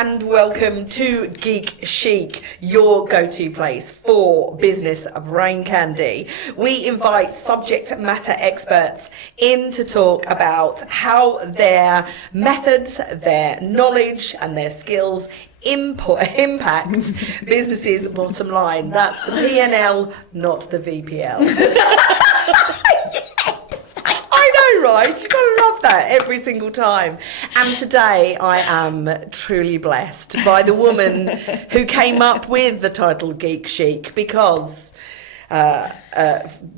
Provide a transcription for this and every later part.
and welcome to Geek, Chic, your go-to place for business brain candy. We invite subject matter experts in to talk about how their methods, their knowledge and their skills impact businesses' bottom line. That's the P&L, not the VPL. Right, you've got to love that every single time. And today I am truly blessed by the woman who came up with the title Geek Chic, because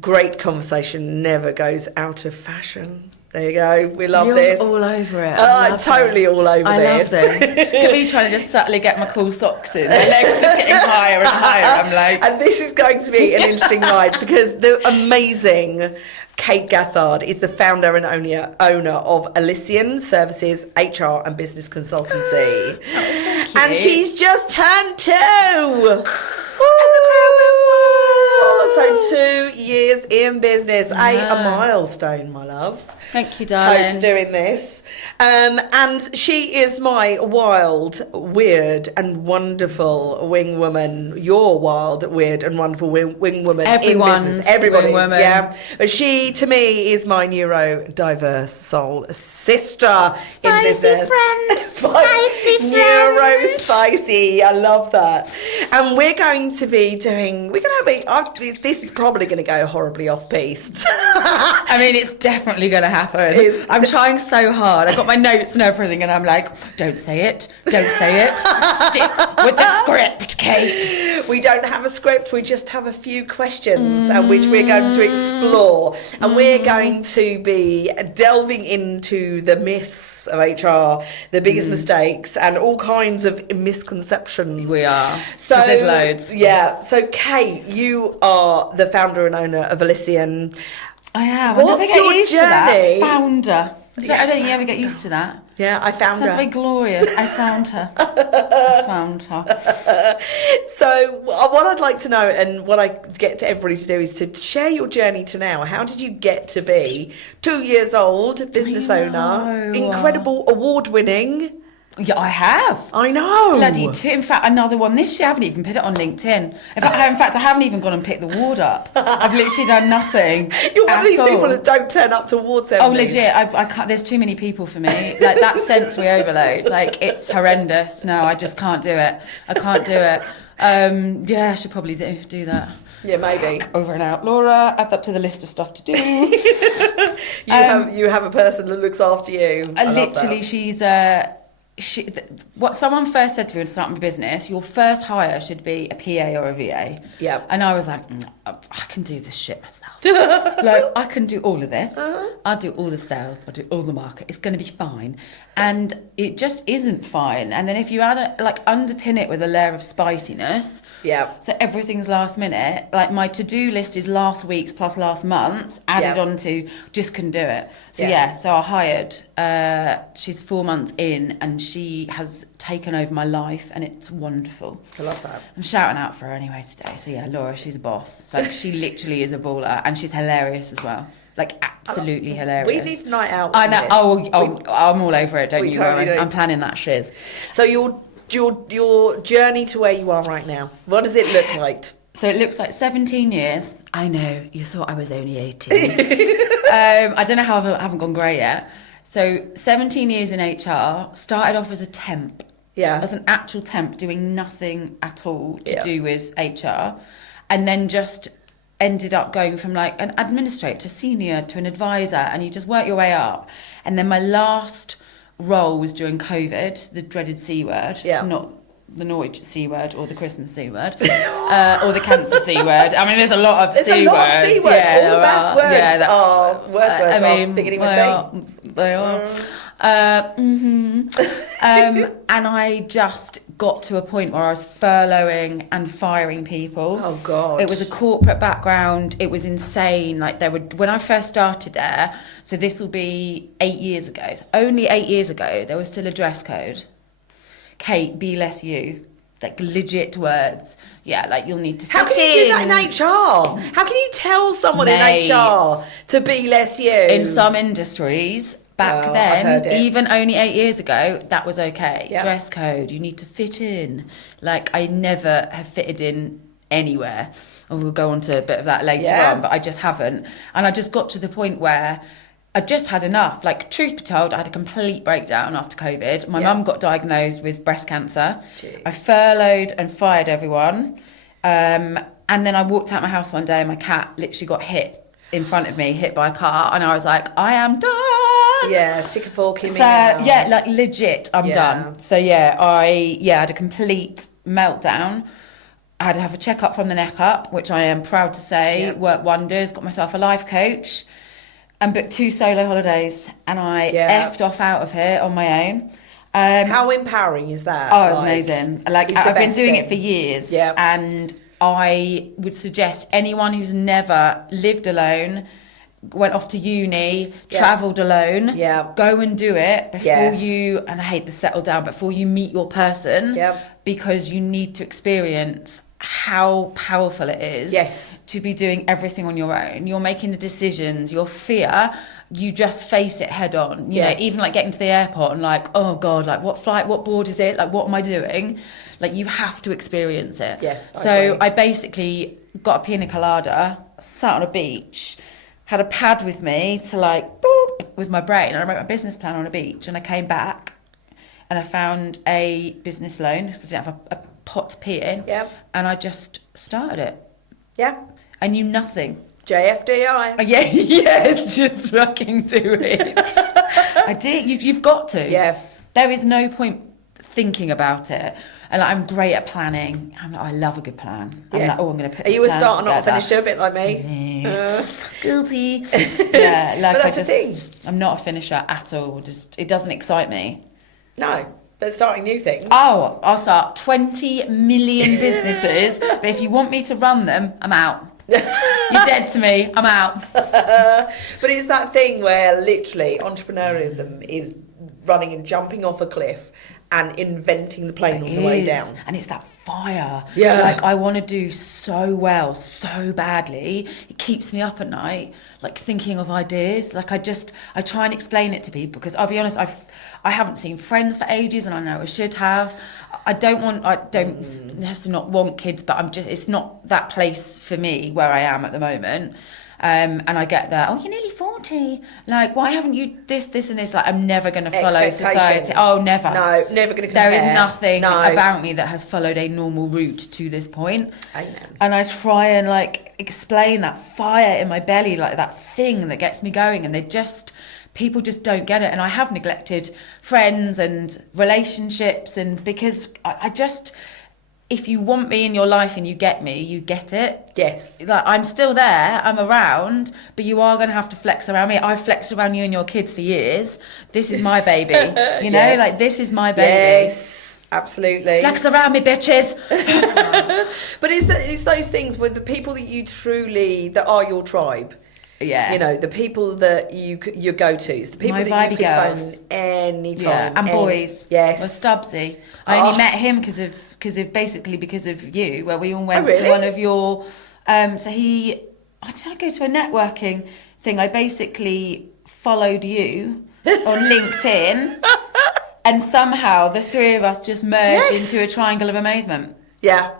great conversation never goes out of fashion. There you go. We love this. You're all over it. Totally all over I this. love this. Look at me trying to just subtly get my cool socks in. My legs just getting higher and higher. I'm like... And this is going to be an interesting ride, because the amazing Kate Gathard is the founder and owner of Elysian Services, HR and business consultancy. That was so cute. And she's just turned 2. And the crowd went wild. So 2 years in business, a milestone, my love. Thank you, darling. Toad's doing this. And she is my wild, weird and wonderful wing woman. Your wild, weird and wonderful wing woman. Everyone's wing woman. Yeah. She, to me, is my neurodiverse soul sister in business. Spicy friend. Neuro spicy. I love that. And we're going to be doing... this is probably going to go horribly off-piste. I mean, it's definitely going to happen. I'm trying so hard. I've got my notes and everything, and I'm like, don't say it. Don't say it. Stick with the script, Kate. We don't have a script. We just have a few questions, which we're going to explore. And we're going to be delving into the myths of HR, the biggest mistakes, and all kinds of misconceptions. We are. So there's loads. Yeah. So, Kate, you are the founder and owner of Elysian. I am. What's I never get your used journey? to that. Founder. I don't think you ever get used to that. Yeah, I found Sounds her. very glorious. I found her. I found her. So what I'd like to know, and what I get to everybody to do, is to share your journey to now. How did you get to be 2 years old, business owner, incredible, award-winning? Yeah, I have. I know. Bloody 2. In fact, another one this year. I haven't even put it on LinkedIn. In fact, I haven't even gone and picked the award up. I've literally done nothing. You're one of these people that don't turn up to award ceremonies. Oh, legit. I can't. There's too many people for me. Like, that sensory overload. Like, it's horrendous. No, I just can't do it. I can't do it. Yeah, I should probably do that. Yeah, maybe. Over and out. Laura, add that to the list of stuff to do. You have a person that looks after you. Literally, she's... what someone first said to me when starting my business, your first hire should be a PA or a VA. Yeah. And I was like, I can do this shit myself. Like, I can do all of this. I'll do all the sales. I'll do all the market. It's going to be fine. And it just isn't fine. And then if you underpin it with a layer of spiciness. Yeah. So everything's last minute. Like, my to-do list is last week's plus last month's added onto, just couldn't do it. So so I hired, she's 4 months in, and she has taken over my life, and it's wonderful. I love that. I'm shouting out for her anyway today. So yeah, Laura, she's a boss. Like, she literally is a baller, and she's hilarious as well. Like, absolutely hilarious. We need a night out. I know. I'm all over it. Don't you totally worry. do. I'm planning that shiz. So your journey to where you are right now, what does it look like? So it looks like 17 years. I know, you thought I was only 18. I don't know how I haven't gone grey yet. So 17 years in HR, started off as a temp. Yeah. As an actual temp, doing nothing at all to do with HR. And then just ended up going from like an administrator to senior to an advisor, and you just work your way up. And then my last role was during COVID, the dreaded C word. Yeah. Not the Norwich C word or the Christmas C word or the cancer C word. I mean, there's a lot of C words. There's a lot of C words. Yeah, all the best words are worst words. I mean, beginning with C. They are. And I just got to a point where I was furloughing and firing people. Oh God. It was a corporate background. It was insane. Like, when I first started there, so this will be 8 years ago. So only 8 years ago, there was still a dress code. Kate, be less you. Like, legit words. Yeah, like, you'll need to fit How can you do that in HR? How can you tell someone in HR to be less you? In some industries, Back I've heard then, it. even only 8 years ago, that was okay. Yeah. Dress code, you need to fit in. Like, I never have fitted in anywhere. And we'll go on to a bit of that later on, but I just haven't. And I just got to the point where I just had enough. Like, truth be told, I had a complete breakdown after COVID. My mum got diagnosed with breast cancer. Jeez. I furloughed and fired everyone. And then I walked out my house one day and my cat literally got hit in front of me, hit by a car. And I was like, I am done. Yeah, stick a fork in me So, now. yeah, like legit, I'm done. So, I had a complete meltdown. I had to have a checkup from the neck up, which I am proud to say worked wonders. Got myself a life coach and booked 2 solo holidays. And I effed off out of here on my own. How empowering is that? Oh, it was amazing. Like, it's the I've been best doing thing. it for years. Yeah. And I would suggest anyone who's never lived alone, went off to uni, travelled alone, go and do it before you, and I hate the settle down, before you meet your person, because you need to experience how powerful it is to be doing everything on your own. You're making the decisions, your fear, you just face it head on. You know, even like getting to the airport and like, oh God, like what flight, what board is it? Like, what am I doing? Like, you have to experience it. Yes, So I basically got a pina colada, sat on a beach, had a pad with me to like, boop, with my brain. And I wrote my business plan on a beach, and I came back and I found a business loan because I didn't have a pot to pee in. And I just started it. I knew nothing. JFDI. Yes, just fucking do it. I did. You've got to. There is no point thinking about it. And like, I'm great at planning. I'm like, I love a good plan. I'm like, oh, I'm going to put. Are this you a plan starter, not a together. finisher, a bit like me? Guilty. Yeah, like But that's the thing. I'm not a finisher at all. Just, it doesn't excite me. No, but starting new things. Oh, I'll start 20 million businesses, but if you want me to run them, I'm out. You're dead to me. I'm out. But it's that thing where literally entrepreneurism is running and jumping off a cliff and inventing the plane on the way down. And it's that fire. Yeah. Like, I want to do so well, so badly. It keeps me up at night, like thinking of ideas. Like, I try and explain it to people because I'll be honest, I haven't seen friends for ages, and I know I should have. I don't necessarily not want kids, but it's not that place for me where I am at the moment. And I get that, oh, you're nearly 40. Like, why haven't you this, and this? Like, I'm never going to follow society. Oh, never. No, never going to compare. There is nothing about me that has followed a normal route to this point. Amen. And I try and, like, explain that fire in my belly, like that thing that gets me going. And people just don't get it. And I have neglected friends and relationships. And because I just... If you want me in your life and you get me, you get it. Yes. Like, I'm still there, I'm around, but you are going to have to flex around me. I've flexed around you and your kids for years. This is my baby. You know, like, this is my baby. Yes, absolutely. Flex around me, bitches. But it's those things with the people that are your tribe. Yeah. You know, the people that your go-tos, the people My that you vibey could girls. phone anytime. Yeah, and boys. Yes. Well, Stubbsy. I only met him because of you, where we all went really? to one of your. I go to a networking thing. I basically followed you on LinkedIn, and somehow the three of us just merged into a triangle of amazement. Yeah.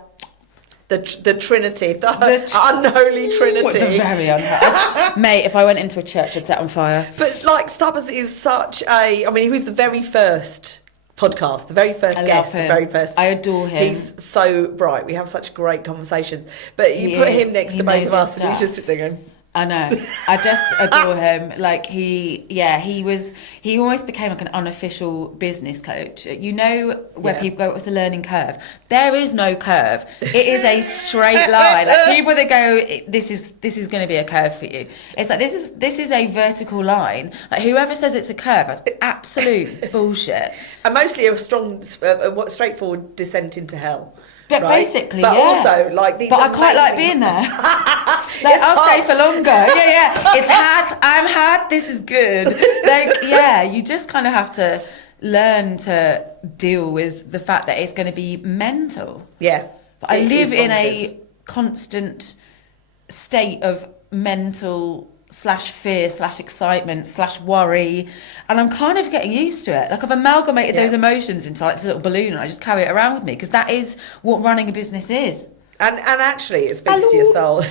The Trinity, the unholy Trinity. The very unholy. Mate, if I went into a church, I'd set on fire. But like, Stubbs is such a... I mean, he was the very first podcast, the very first guest, the very first... I adore him. He's so bright. We have such great conversations. But you put him next to both of us and he's just sitting there going... I know. I just adore him. Like, he almost became like an unofficial business coach. You know, where people go, what's the learning curve? There is no curve. It is a straight line. Like, people that go, this is going to be a curve for you. It's like, this is a vertical line. Like, whoever says it's a curve, that's absolute bullshit. And mostly a strong, straightforward descent into hell. But right? basically, but yeah. also, like, these But I quite like being there. Like, I'll stay for longer. Yeah. It's hot. I'm hot. This is good. Like, yeah, you just kind of have to learn to deal with the fact that it's going to be mental. Yeah. But I live in a constant state of mental slash fear slash excitement slash worry, and I'm kind of getting used to it. Like I've amalgamated those emotions into like this little balloon, and I just carry it around with me because that is what running a business is. And actually, it speaks to your soul.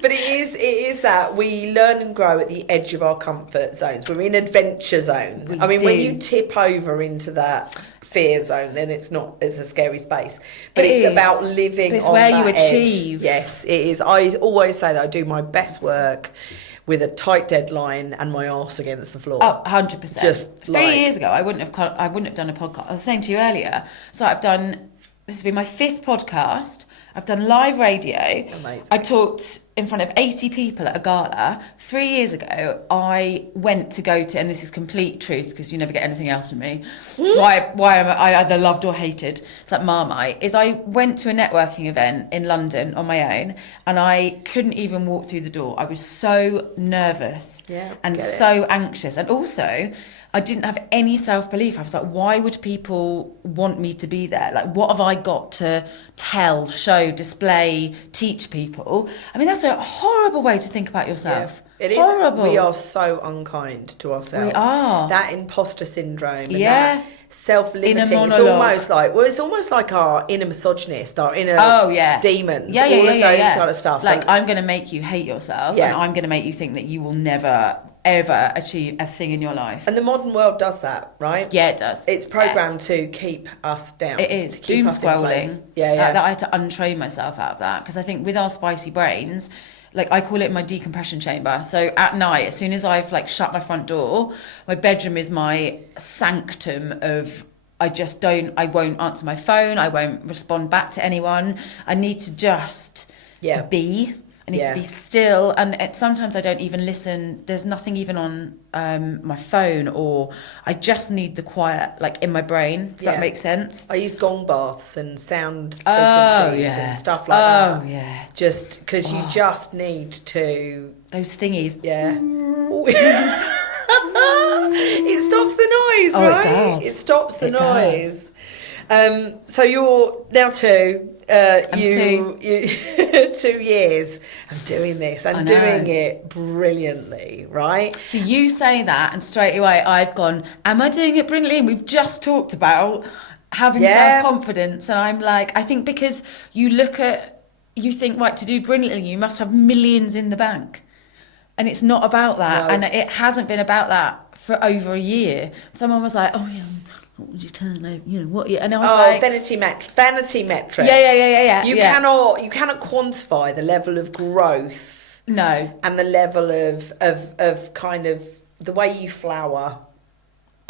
But it is that we learn and grow at the edge of our comfort zones. We're in adventure zone. When you tip over into that fear zone, then it's a scary space. But it's about living it's on where that you edge. achieve. Yes, it is. I always say that I do my best work with a tight deadline and my arse against the floor. Oh, 100%. Just 3 years ago, I wouldn't have done a podcast. I was saying to you earlier, so this has been my 5th podcast. I've done live radio. Amazing. I talked in front of 80 people at a gala. 3 years ago, I went to go to, and this is complete truth because you never get anything else from me. That's why I either loved or hated. It's like Marmite. Is I went to a networking event in London on my own, and I couldn't even walk through the door. I was so nervous and so anxious, and also I didn't have any self-belief. I was like, why would people want me to be there? Like, what have I got to tell, show, display, teach people? I mean, that's a horrible way to think about yourself. Yeah. It is horrible. We are so unkind to ourselves. We are. That imposter syndrome and that self-limiting. It's almost like our inner misogynist, our inner demons. All of those sort of stuff. Like, I'm going to make you hate yourself, and I'm going to make you think that you will never ever achieve a thing in your life. And the modern world does that, right? Yeah, it does. It's programmed to keep us down. It is. Doom scrolling. That I had to untrain myself out of that, because I think with our spicy brains, like I call it my decompression chamber. So at night, as soon as I've like shut my front door, my bedroom is my sanctum of I won't answer my phone, I won't respond back to anyone. I need to just be. I need to be still, and sometimes I don't even listen. There's nothing even on my phone, or I just need the quiet, like in my brain. If that makes sense. I use gong baths and sound frequencies and stuff like that. Oh yeah. Just because you just need to those thingies. Yeah. It stops the noise, right? It does. It stops the noise. So you're now 2. You 2 years of doing this and doing it brilliantly, right? So you say that, and straight away I've gone, am I doing it brilliantly? And we've just talked about having self-confidence, and I'm like, I think because you think, right, to do brilliantly you must have millions in the bank, and it's not about that. And it hasn't been about that for over a year. Someone was like, oh yeah, what would you turn over? You know what? And I was like, vanity metrics. Yeah. You cannot quantify the level of growth. No. And the level of kind of the way you flower.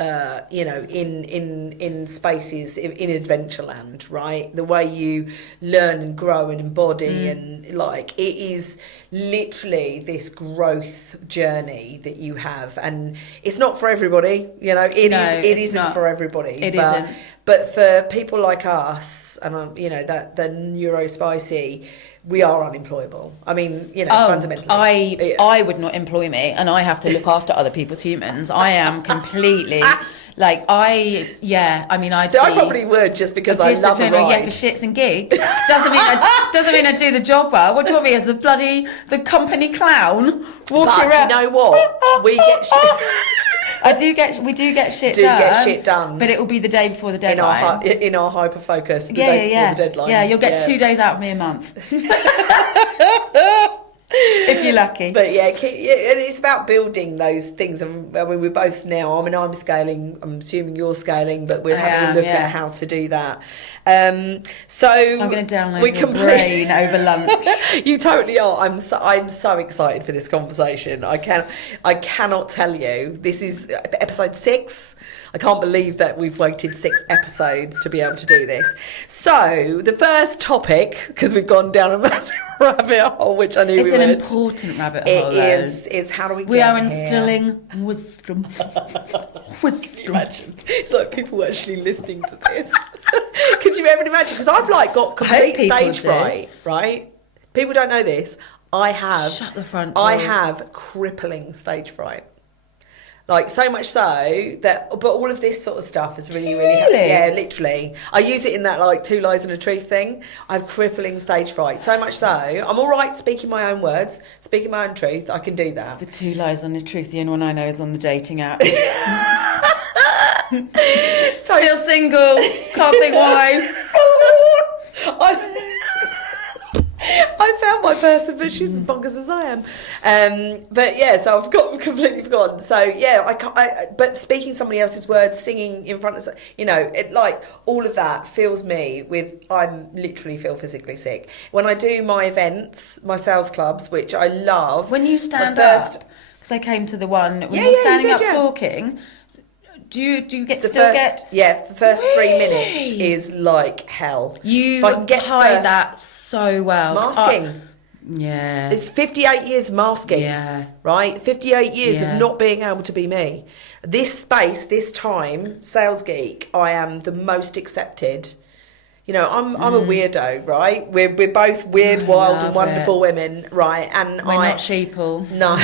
In spaces in Adventureland, right? The way you learn and grow and embody, and like it is literally this growth journey that you have, and it's not for everybody. It isn't for everybody. It isn't. But for people like us, and that the neurospicy, we are unemployable. I mean, fundamentally. I would not employ me, and I have to look after other people's humans. I am completely like I probably would, just because I love a ride. Yeah, for shits and gigs. Doesn't mean I do the job well. What do you want me as, the company clown walking around? You know what? We get shit. We do get shit done, but it will be the day before the deadline. In our hyper focus, the day before the deadline. Yeah, you'll get 2 days out of me a month. If you're lucky. But and it's about building those things. And I mean, we're both now. I mean, I'm scaling. I'm assuming you're scaling, but we're having a look at how to do that. So I'm going to download your brain over lunch. You totally are. I'm so excited for this conversation. I cannot tell you. This is episode 6. I can't believe that we've waited 6 episodes to be able to do this. So the first topic, because we've gone down a massive rabbit hole, which I knew it's an important rabbit hole. It is how do we get We are instilling wisdom. Can you imagine? It's like people actually listening to this. Could you ever imagine? Because I've got complete stage fright, right? People don't know this. Shut the front door. I have crippling stage fright. Like, so much so that, but all of this sort of stuff is really, Really? yeah, literally. I use it in that, like, 2 lies and a truth thing. I have crippling stage fright. So much so, I'm all right speaking my own words, speaking my own truth. I can do that. The 2 lies and the truth. The only one I know is on the dating app. Still single. Can't think why. I found my person, but she's as bonkers as I am. But yeah, so I've completely forgotten. So yeah, but speaking somebody else's words, singing in front of, it, like, all of that fills me with, I'm literally feel physically sick. When I do my events, my sales clubs, which I love. When you stand up, because I came to the one, when you're standing up talking, do you get Yeah, the first 3 minutes is like hell. You hide that so well. Masking. Yeah. It's 58 years of masking. Yeah. Right? 58 years of not being able to be me. This space, this time, Sales Geek, I am the most accepted. I'm a weirdo, right? We're both weird, wild, and wonderful women, right? And we're not sheeple. No,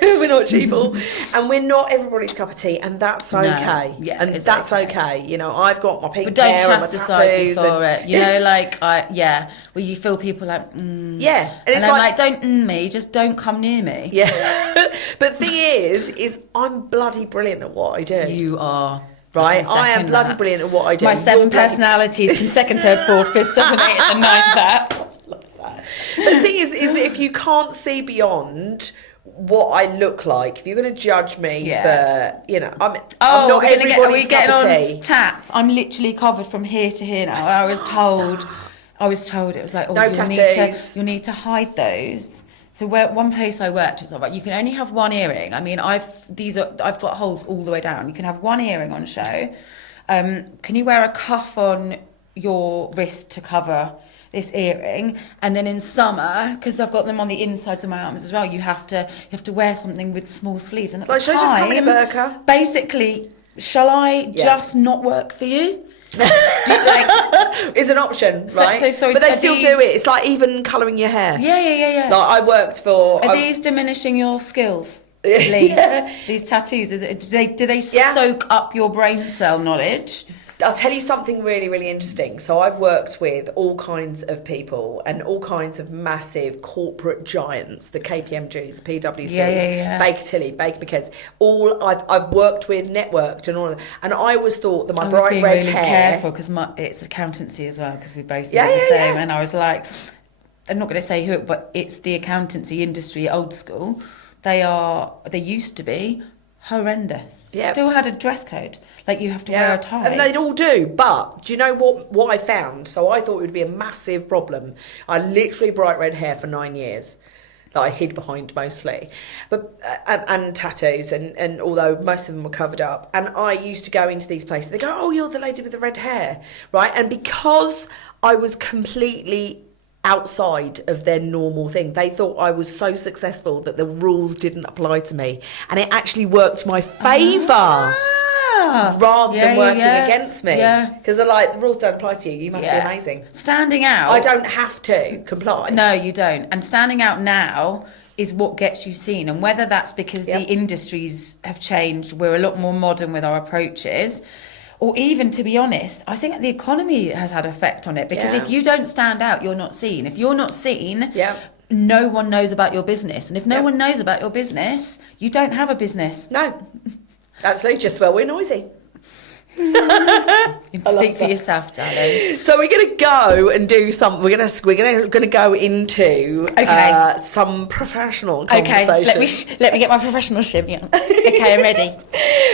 we're not sheeple, and we're not everybody's cup of tea, and that's okay. No. Yeah, and that's okay. I've got my pink but don't hair and my chastise me tattoos for it. Where you feel people like, yeah, and I'm like, don't me, just don't come near me. Yeah, but thing is I'm bloody brilliant at what I do. You are. Right, I am bloody brilliant at what I do. My 7 personalities can second, third, fourth, fifth, 7, 8, and 9. That. Love that. But the thing is that if you can't see beyond what I look like, if you're going to judge me for, I'm not everybody's cup of tea. Tats. I'm literally covered from here to here now. I was told it was like, no tattoos. You'll need to hide those. So one place I worked, it was like, you can only have one earring. I mean, I've got holes all the way down. You can have one earring on show. Can you wear a cuff on your wrist to cover this earring? And then in summer, because I've got them on the insides of my arms as well, you have to wear something with small sleeves. And so should I just come in a burqa? Basically, shall I just not work for you? Is an option, right? So sorry, but they still do it. It's like even colouring your hair. Yeah. Like I worked for. Are these diminishing your skills? These tattoos, do they soak up your brain cell knowledge? I'll tell you something really, really interesting. So I've worked with all kinds of people and all kinds of massive corporate giants, the KPMGs, PwCs, Baker Tilly, Baker McKenzie. All I've worked with, networked, and all of that. And I always thought that my bright red hair. Careful because it's accountancy as well, because we both do the same. And I was like, I'm not going to say who, but it's the accountancy industry, old school. They used to be horrendous. Yep. Still had a dress code. Like you have to wear a tie. And they'd all do. But do you know what I found? So I thought it would be a massive problem. I literally bright red hair for 9 years that I hid behind mostly. But and tattoos and although most of them were covered up. And I used to go into these places. They go, oh, you're the lady with the red hair. Right? And because I was completely outside of their normal thing, they thought I was so successful that the rules didn't apply to me. And it actually worked my favour. Rather than working against me. Because they're like, the rules don't apply to you. You must be amazing. Standing out. I don't have to comply. No, you don't. And standing out now is what gets you seen. And whether that's because the industries have changed, we're a lot more modern with our approaches, or even, to be honest, I think the economy has had effect on it. Because if you don't stand out, you're not seen. If you're not seen, no one knows about your business. And if no one knows about your business, you don't have a business. No. Absolutely, just well, we're noisy. You can speak for yourself, darling. So we're going to go and do some. We're going to go into some professional conversations. Okay, let me get my professional shim. Yeah. Okay, I'm ready.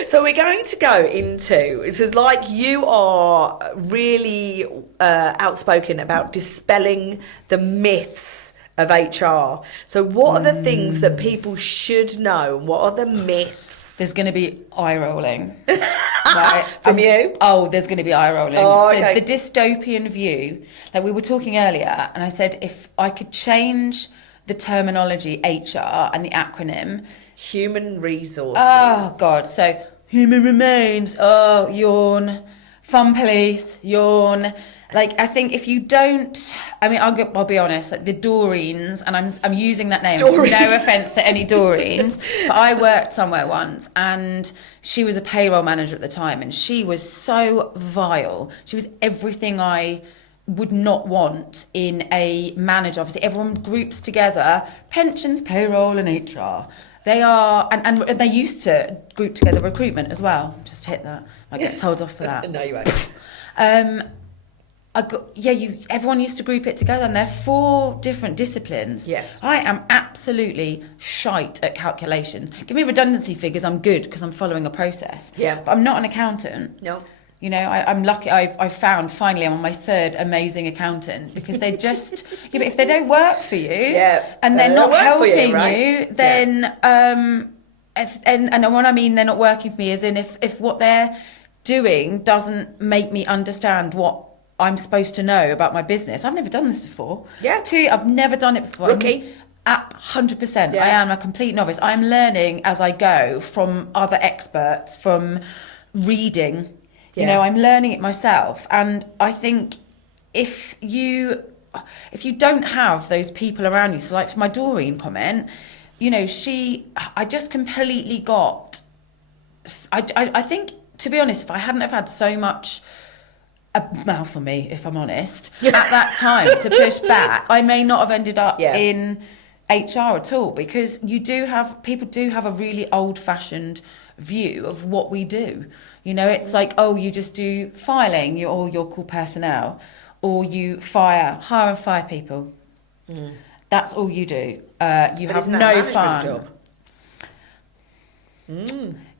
So we're going to go into. It is like you are really outspoken about dispelling the myths of HR. So what are the things that people should know? What are the myths? There's going to be eye rolling. Right? From you? Oh, there's going to be eye rolling. Oh, so the dystopian view, like we were talking earlier, and I said if I could change the terminology HR and the acronym. Human resources. Oh, God. So human remains. Oh, yawn. Fun police. Yawn. Like, I think if you don't, I mean, I'll be honest, like the Doreens, and I'm using that name, Doreen. no offence to any Doreens, but I worked somewhere once, and she was a payroll manager at the time, and she was so vile. She was everything I would not want in a manager. Obviously, everyone groups together, pensions, payroll, and HR. They are, and they used to group together recruitment as well. Just hit that. I get told off for that. No, you won't. Everyone used to group it together, and they're 4 different disciplines. Yes. I am absolutely shite at calculations. Give me redundancy figures, I'm good because I'm following a process. Yeah. But I'm not an accountant. No. You know, I'm lucky. I found finally I'm on my 3rd amazing accountant, because they just but if they don't work for you, and they're not helping you, then and what I mean they're not working for me is in if what they're doing doesn't make me understand what I'm supposed to know about my business. I've never done this before. Yeah. 2, I've never done it before. Rookie. At 100%. Yeah. I am a complete novice. I'm learning as I go from other experts, from reading. You know, I'm learning it myself. And I think if you don't have those people around you, so like for my Doreen comment, you know, I just completely got, I think, to be honest, if I hadn't have had so much a mouth on me, if I'm honest, at that time to push back, I may not have ended up in HR at all, because people do have a really old-fashioned view of what we do. You know, it's like, oh, you just do filing, or you're called personnel, or you hire and fire people. That's all you do. You have no fun. Job?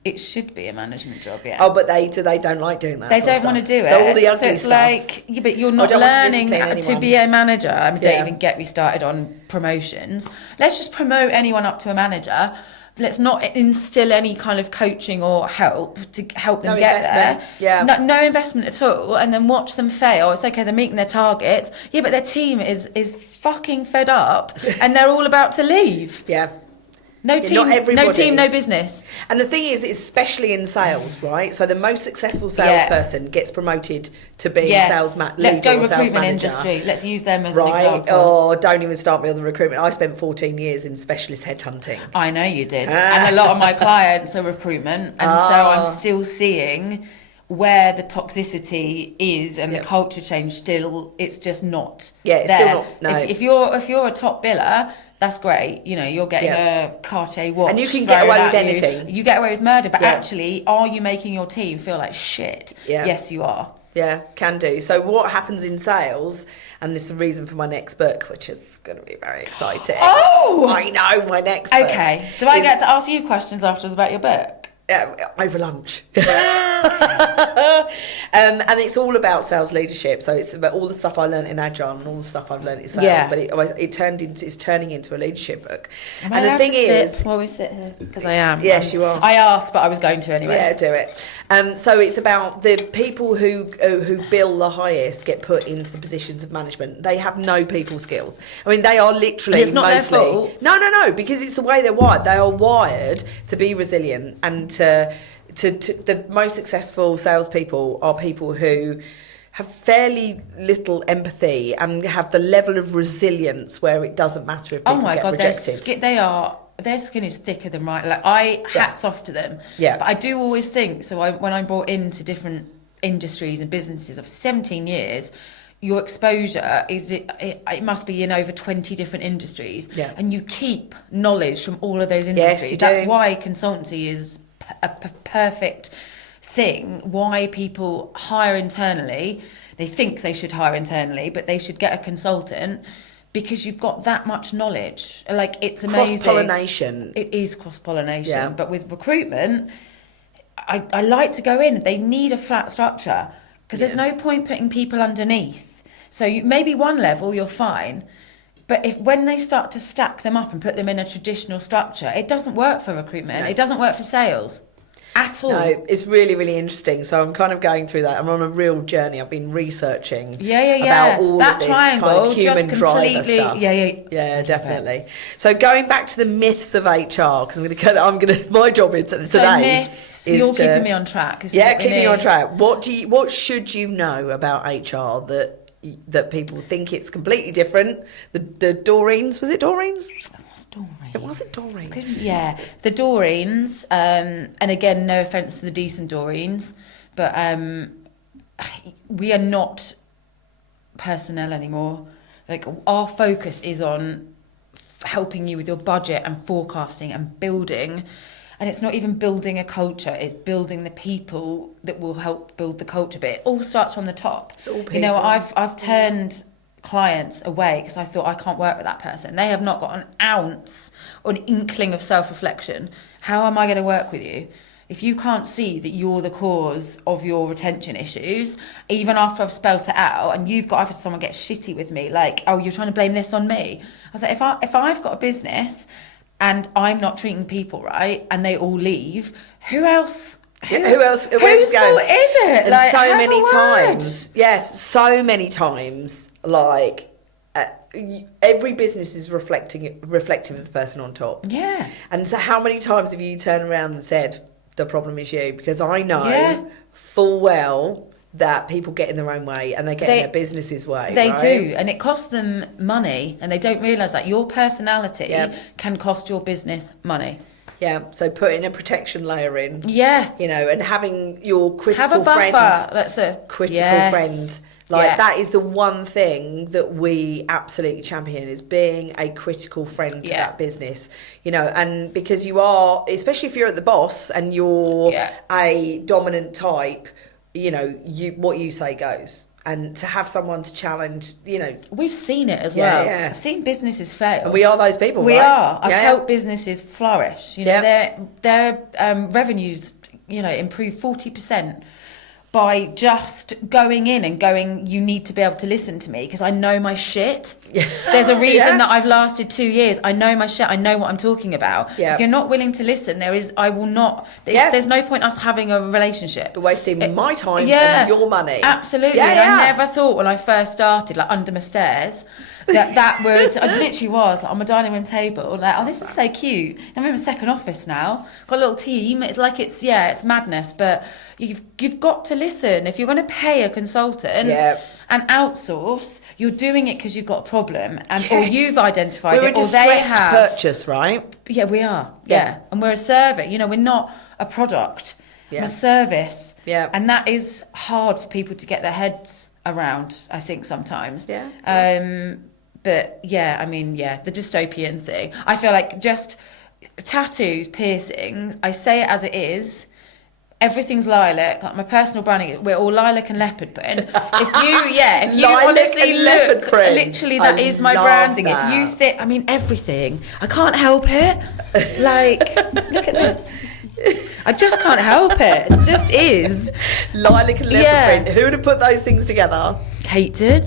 It should be a management job, yeah. Oh, but they don't like doing that. They don't want to do it. So all the ugly so it's stuff. like, but you're not learning to anyone. be a manager. I mean, don't even get me started on promotions. Let's just promote anyone up to a manager. Let's not instill any kind of coaching or help to help them get there. Yeah. No investment at all, and then watch them fail. It's okay, they're meeting their targets. Yeah, but their team is fucking fed up, and they're all about to leave. Yeah. No team, no business. And the thing is, especially in sales, right? So the most successful salesperson gets promoted to be sales leader. Let's go or sales recruitment manager. industry. Let's use them as an example. Oh, don't even start me on the recruitment. I spent 14 years in specialist headhunting. I know you did. And a lot of my clients are recruitment. And so I'm still seeing where the toxicity is and the culture change still, it's just not it's there. still not, no. If you're a top biller, that's great. You know, you're getting a Cartier watch. And you can get away with anything. You get away with murder, but actually, are you making your team feel like shit? Yeah. Yes, you are. Yeah, can do. So what happens in sales, and this is the reason for my next book, which is going to be very exciting. Oh! I know, my next book. Okay. Do I get to ask you questions afterwards about your book? Over lunch. And it's all about sales leadership. So it's about all the stuff I learned in Agile and all the stuff I've learned in sales. But it's turning into a leadership book. And the thing is, while we sit here, because I am. Yes, you are. I asked, but I was going to anyway. Yeah, do it. So it's about the people who bill the highest get put into the positions of management. They have no people skills. I mean, they are literally it's not mostly their fault. No, because it's the way they're wired. They are wired to be resilient, and to the most successful salespeople are people who have fairly little empathy and have the level of resilience where it doesn't matter if people get rejected. Their skin is thicker than mine. Like hats off to them. Yeah. But I do always think, when I'm brought into different industries and businesses of 17 years, your exposure it must be in over 20 different industries. Yeah. And you keep knowledge from all of those industries. Yes, you That's do. why consultancy is a perfect thing. Why people hire internally. They think they should hire internally, but they should get a consultant, because you've got that much knowledge. Like, it's amazing. Cross-pollination. It is cross-pollination. Yeah. But with recruitment, I like to go in. They need a flat structure, because there's no point putting people underneath. So maybe one level, you're fine. But when they start to stack them up and put them in a traditional structure, it doesn't work for recruitment. No. It doesn't work for sales. At all. No, it's really, really interesting. So I'm kind of going through that. I'm on a real journey. I've been researching about all that of this triangle, kind of human just driver stuff. Yeah, definitely. So going back to the myths of HR, because my job is today. So myths, you're keeping me on track. Keeping me on track. What should you know about HR that people think it's completely different? The Doreen's, was it Doreen's? It wasn't Doreen. Yeah, the Doreens, and again, no offence to the decent Doreens, but we are not personnel anymore. Like, our focus is on helping you with your budget and forecasting and building, and it's not even building a culture, it's building the people that will help build the culture. But it all starts from the top. It's all people. You know, I've turned clients away because I thought, I can't work with that person. They have not got an ounce or an inkling of self-reflection. How am I going to work with you if you can't see that you're the cause of your retention issues, even after I've spelt it out? And I've had someone get shitty with me, like, oh, you're trying to blame this on me. I was like, if I've got a business and I'm not treating people right and they all leave, who else? Whose fault is it? And like, so many times, like, every business is reflective of the person on top. Yeah. And so how many times have you turned around and said, the problem is you? Because I know full well that people get in their own way and they get in their business's way. They right? do. And it costs them money, and they don't realise that your personality can cost your business money. Yeah, so putting a protection layer in. Yeah. You know, and having your critical Have a buffer. friends. That's a critical friend. That is the one thing that we absolutely champion, is being a critical friend to that business. You know, and because you are, especially if you're at the boss and you're a dominant type, you know, what you say goes. And to have someone to challenge, you know. We've seen it as well. Yeah. I've seen businesses fail. And we are those people, We right? are. I've helped businesses flourish. You know, their revenues, you know, improve 40% by just going in and going, you need to be able to listen to me because I know my shit. There's a reason that I've lasted 2 years. I know my shit. I know what I'm talking about. If you're not willing to listen, there's no point us having a relationship. You're wasting my time and your money. Absolutely. I never thought when I first started, like under my stairs, that would, I literally was on my dining room table, like, oh, this is so cute. I'm in my second office now, got a little team. It's like, it's madness, but you've got to listen. If you're going to pay a consultant and outsource, you're doing it because you've got a problem, and or you've identified it, or they have. Purchase, right? Yeah, we are. Yeah. And we're a service. You know, we're not a product. We're a service. Yeah. And that is hard for people to get their heads around, I think, sometimes. Yeah. But I mean, the dystopian thing. I feel like just tattoos, piercings, I say it as it is. Everything's lilac. Like my personal branding, we're all lilac and leopard print. If you honestly look, literally that is my branding. That. If you think, I mean, everything. I can't help it. Like, look at that. I just can't help it. It just is. Lilac and leopard print. Who would have put those things together? Kate did.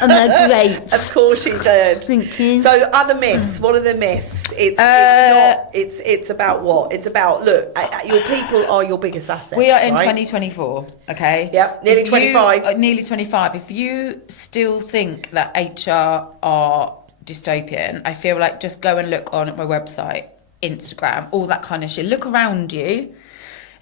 And they're great. Of course she did. Thank you. So other myths. What are the myths? It's about what? It's about, look, your people are your biggest assets. We are in 2024, okay? Yep, nearly 25. Nearly 25. If you still think that HR are dystopian, I feel like just go and look on at my website, Instagram, all that kind of shit. Look around you.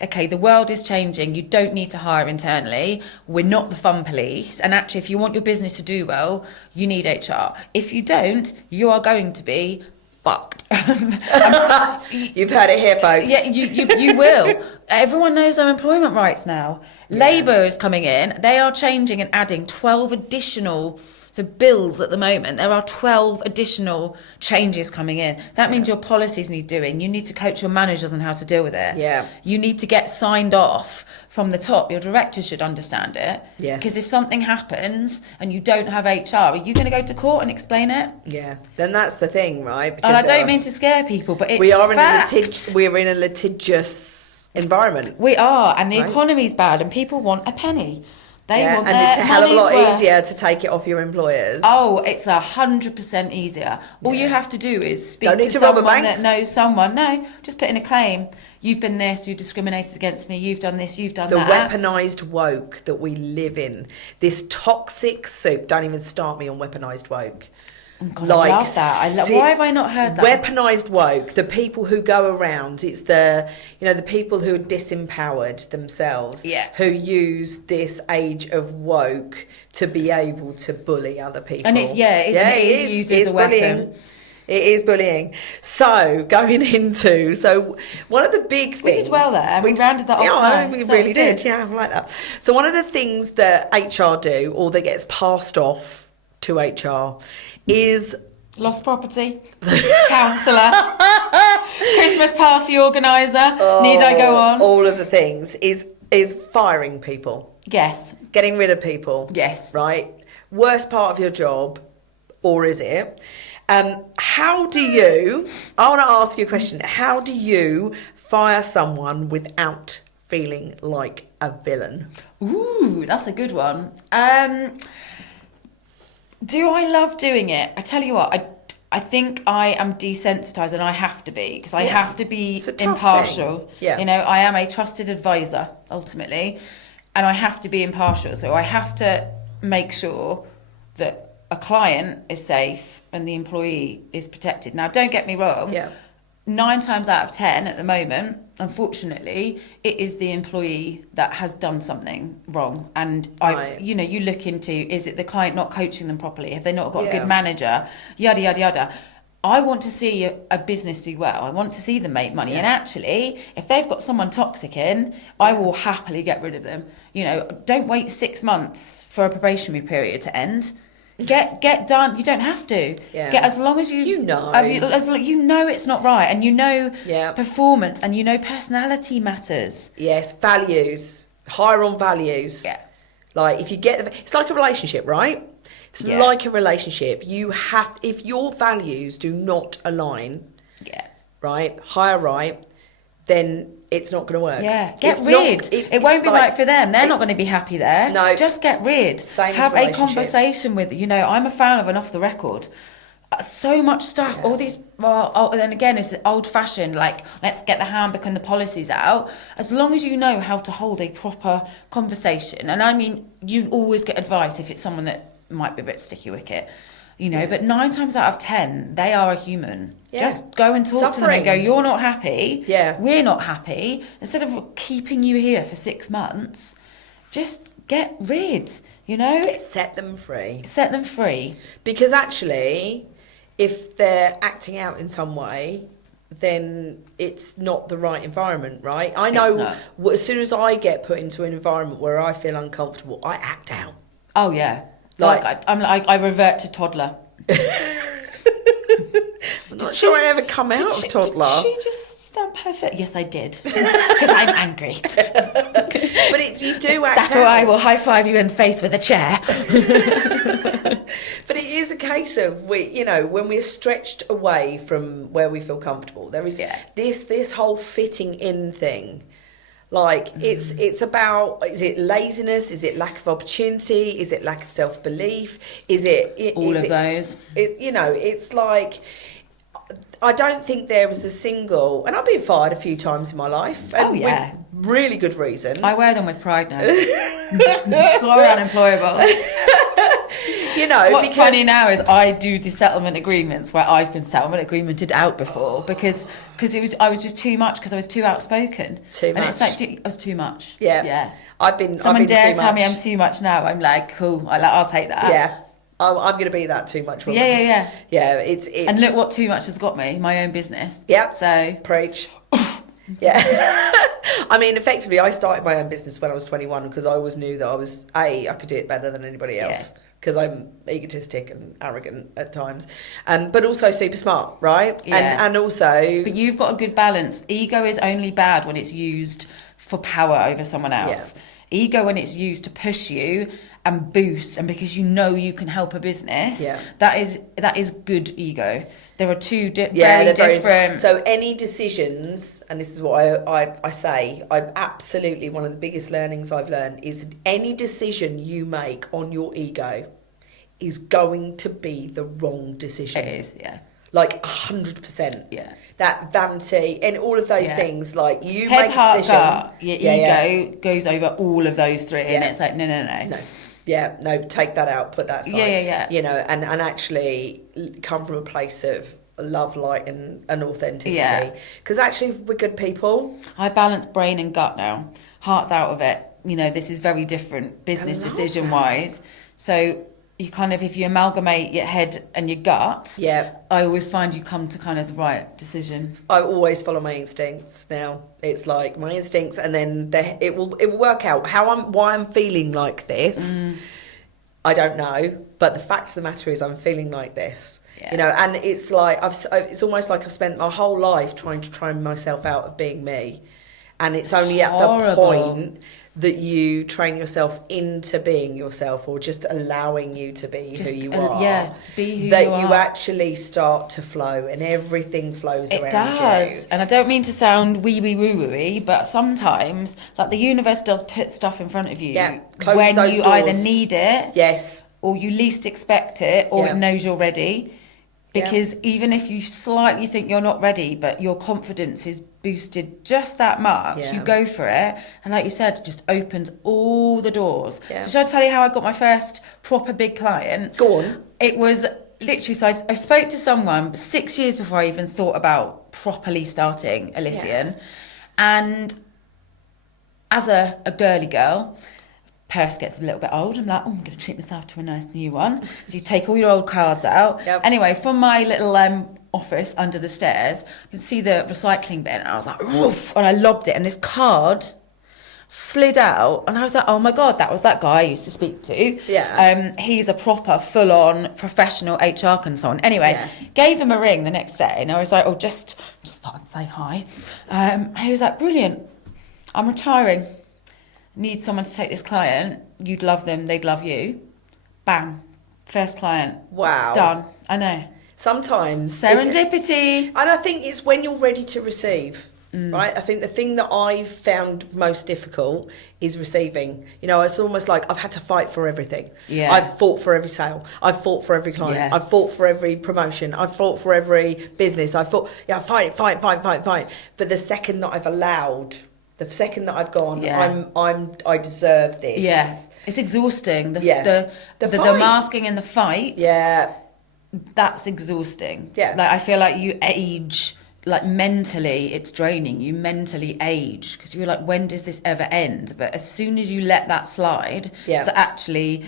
Okay, the world is changing. You don't need to hire internally. We're not the fun police. And actually, if you want your business to do well, you need HR. If you don't, you are going to be fucked. You've heard it here, folks. Yeah, you will. Everyone knows their employment rights now. Labour is coming in. They are changing and adding 12 additional... So bills at the moment, there are 12 additional changes coming in. That means your policies need doing. You need to coach your managers on how to deal with it. Yeah. You need to get signed off from the top. Your directors should understand it. Yeah. Because if something happens and you don't have HR, are you going to go to court and explain it? Yeah. Then that's the thing, right? Because and I don't mean to scare people, but it's we're in a litigious environment. We are, and the economy's bad, and people want a penny. They want and their it's a hell of a lot money's worth. easier to take it off your employers. Oh, it's 100% easier. All you have to do is speak Don't need to to rob a someone bank. that knows someone. No, just put in a claim. You've been this, you discriminated against me, you've done this, you've done The that. weaponised woke that we live in. This toxic soup. Don't even start me on weaponised woke. Oh God, I love that. Why have I not heard that? Weaponised woke, the people who go around, it's the people who are disempowered themselves, who use this age of woke to be able to bully other people. And it is used as a weapon. Bullying. It is bullying. So going into one of the big things We did well there. We rounded that off. Yeah, nice. we That really was did. good. Yeah, I like that. So one of the things that HR do, or that gets passed off to HR, is Lost property, counsellor, Christmas party organiser. Need I go on? All of the things is firing people, Yes. getting rid of people. Yes. Right. Worst part of your job, or is it? How do you? I want to ask you a question. How do you fire someone without feeling like a villain? Ooh, that's a good one. Do I love doing it? I tell you what, I think I am desensitised, and I have to be, because I have to be It's a tough impartial. thing. Yeah. You know, I am a trusted advisor, ultimately, and I have to be impartial. So I have to make sure that a client is safe and the employee is protected. Now, don't get me wrong. Yeah. 9 times out of 10 at the moment, unfortunately, it is the employee that has done something wrong. And Right. you look into, is it the client not coaching them properly? Have they not got a Yeah. good manager? Yada, yada, yada. I want to see a business do well. I want to see them make money. Yeah. And actually, if they've got someone toxic in, I will happily get rid of them. You know, don't wait 6 months for a probationary period to end. Get done. You don't have to. Yeah. Get as long as You know. as you know it's not right, and you know Yeah. performance, and you know personality matters. Yes, values. Hire on values. Yeah. Like if you it's like a relationship, right? It's Yeah. like a relationship. You have, if your values do not align, Yeah. right, hire right, then it's not going to work. Yeah, get It's rid. not- it's- It won't be like, right for them. They're not it's- going to be happy there. No. Just get rid. Same as Have a relationships. conversation with, I'm a fan of an off the record. So much stuff, all these, and then again, it's old fashioned, like, let's get the handbook and the policies out. As long as you know how to hold a proper conversation. And I mean, you always get advice if it's someone that might be a bit sticky wicket. But 9 times out of 10, they are a human. Yeah. Just go and talk to them and go, Suffering. you're not happy. Yeah. We're not happy. Instead of keeping you here for 6 months, just get rid, Set them free. Set them free. Because actually, if they're acting out in some way, then it's not the right environment, right? I It's know not. as soon as I get put into an environment where I feel uncomfortable, I act out. Oh, yeah. Like- I revert to toddler. I'm not sure I ever come out of toddler. Did she just stand perfect? Yes, I did. Because I'm angry. But you do act That's out. why I will high five you in the face with a chair. But it is a case of when we're stretched away from where we feel comfortable, there is this whole fitting in thing. Like it's about, is it laziness? Is it lack of opportunity? Is it lack of self-belief? Is it All of those. It's like, I don't think there is a single, and I've been fired a few times in my life, and with really good reason. I wear them with pride now. That's why we're unemployable. What's funny now is I do the settlement agreements where I've been settlement agreemented out before because I was just too much, because I was too outspoken. Too much. And it's like, I was too much. Yeah. Yeah. I've Someone been dare too tell me much. I'm too much now. I'm like, cool. I'll take that. Yeah. I'm going to be that too much woman. Yeah. Yeah, it's And look what too much has got me, my own business. Yep. So Preach. Yeah. I mean, effectively, I started my own business when I was 21 because I always knew that I could do it better than anybody else. Because I'm egotistic and arrogant at times, but also super smart, right? Yeah. And also, But you've got a good balance. Ego is only bad when it's used for power over someone else. Ego, when it's used to push you and boost, and because you know you can help a business, that is good ego. There are two very different. So any decisions, and this is what I say, I absolutely, one of the biggest learnings I've learned is any decision you make on your ego is going to be the wrong decision. It is, yeah. Like 100%. Yeah. That vanity and all of those things, like you head, make a heart, decision. gut, your ego goes over all of those three, and it's like no. Yeah, no, take that out, put that aside. Yeah. You know, and actually come from a place of love, light, and authenticity. Yeah. Because actually, we're good people. I balance brain and gut now. Heart's out of it. You know, this is very different business decision wise. So you kind of, if you amalgamate your head and your gut, I always find you come to kind of the right decision. I always follow my instincts now. It's like my instincts, and then it will work out why I'm feeling like this. I don't know, but the fact of the matter is I'm feeling like this. You know, and it's like it's almost like I've spent my whole life trying to train myself out of being me, and it's only horrible. At the point that you train yourself into being yourself, or just allowing you to be who you are. Be who that you are. You actually start to flow, and everything flows around you. It does. And I don't mean to sound wee woo-woo-y, but sometimes, like, the universe does put stuff in front of you when you either need it, or you least expect it, or it knows you're ready. Because even if you slightly think you're not ready, but your confidence is boosted just that much, you go for it, and like you said, it just opens all the doors. So should I tell you how I got my first proper big client? Go on. It was literally, so I spoke to someone 6 years before I even thought about properly starting Elysian, and as a girly girl, purse gets a little bit old. I'm like, I'm going to treat myself to a nice new one. So you take all your old cards out. Anyway, from my little office under the stairs, you can see the recycling bin, and I was like, woof, and I lobbed it, and this card slid out, and I was like, oh my God, that was that guy I used to speak to. He's a proper full-on professional HR consultant. Anyway, gave him a ring the next day, and I was like, just thought I'd say hi. And he was like, brilliant, I'm retiring. Need someone to take this client. You'd love them, they'd love you. Bam. First client. Wow. Done. I know. Sometimes. Serendipity. And I think it's when you're ready to receive, right? I think the thing that I've found most difficult is receiving. You know, it's almost like I've had to fight for everything. I've fought for every sale. I've fought for every client. I've fought for every promotion. I've fought for every business. I've fought, fight. But the second that I've allowed... The second that I've gone, I deserve this. Yeah, it's exhausting. The masking and the fight. Yeah, that's exhausting. Yeah, like I feel like you age. Like mentally, it's draining. You mentally age because you're like, when does this ever end? But as soon as you let that slide, so actually,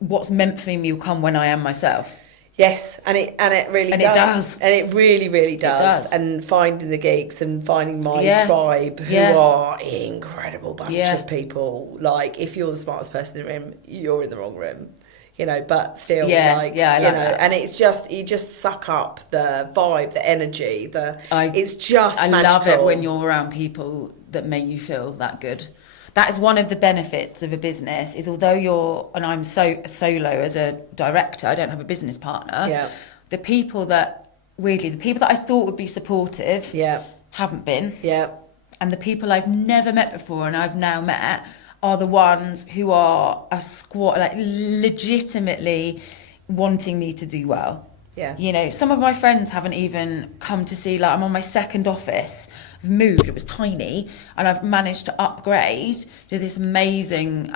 what's meant for me will come when I am myself. Yes, and it really does. It does. And it really, really does. It does. And finding the geeks and finding my tribe, who are incredible bunch of people. Like, if you're the smartest person in the room, you're in the wrong room. You know, but still, I like that. And it's just, you just suck up the vibe, the energy, it's just magical. I love it when you're around people that make you feel that good. That is one of the benefits of a business, is although I'm so solo as a director, I don't have a business partner. The people that I thought would be supportive haven't been. And the people I've never met before and I've now met are the ones who are like legitimately wanting me to do well. You know, some of my friends haven't even come to see, like, I'm on my second office. I've moved, it was tiny, and I've managed to upgrade to this amazing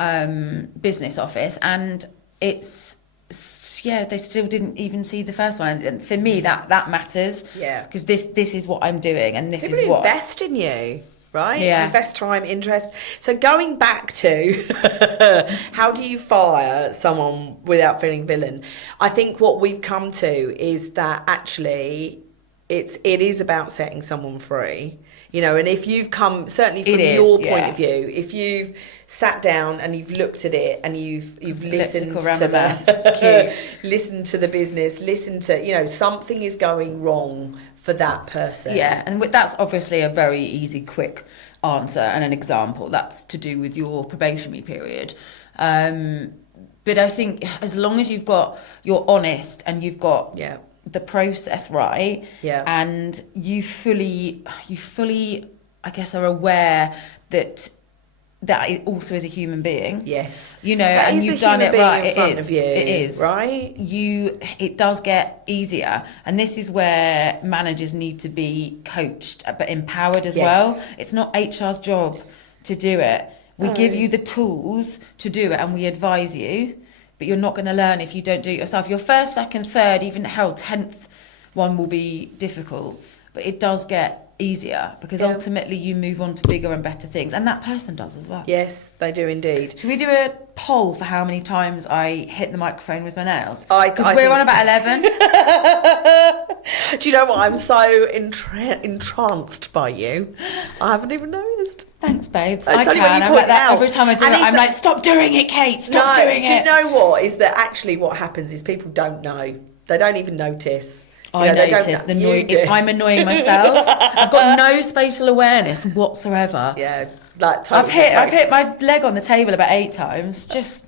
business office, and it's, they still didn't even see the first one. And for me, that matters. Because this is what I'm doing, and this is what... invest in you. Right? Invest time, interest. So going back to how do you fire someone without feeling villain? I think what we've come to is that actually it is about setting someone free. You know, and if you've come, certainly from your point of view, if you've sat down and you've looked at it and you've listened to listened to the business, listened to, you know, something is going wrong for that person. Yeah, and that's obviously a very easy, quick answer and an example. That's to do with your probationary period. But I think as long as you're honest and you've got the process right, and you fully, I guess, are aware that it also is a human being. Yes. You know, and you've done it right. It is. Right? It does get easier. And this is where managers need to be coached, but empowered as well. It's not HR's job to do it. We give you the tools to do it and we advise you, but you're not going to learn if you don't do it yourself. Your first, second, third, even hell, 10th one will be difficult, but it does get easier because ultimately you move on to bigger and better things, and that person does as well. Yes, they do indeed. Should we do a poll for how many times I hit the microphone with my nails? Because we're on about 11. Do you know what? I'm so entranced by you. I haven't even noticed. Thanks, babes. It's I only can. when you I'm point like that out. every time I do it. I'm like, stop doing it, Kate. Stop doing it. Do you know what? Is that actually what happens is people don't know. They don't even notice. I notice the noise. I'm annoying myself. I've got no spatial awareness whatsoever. Yeah, like totally I've hit my leg on the table about 8 times. Just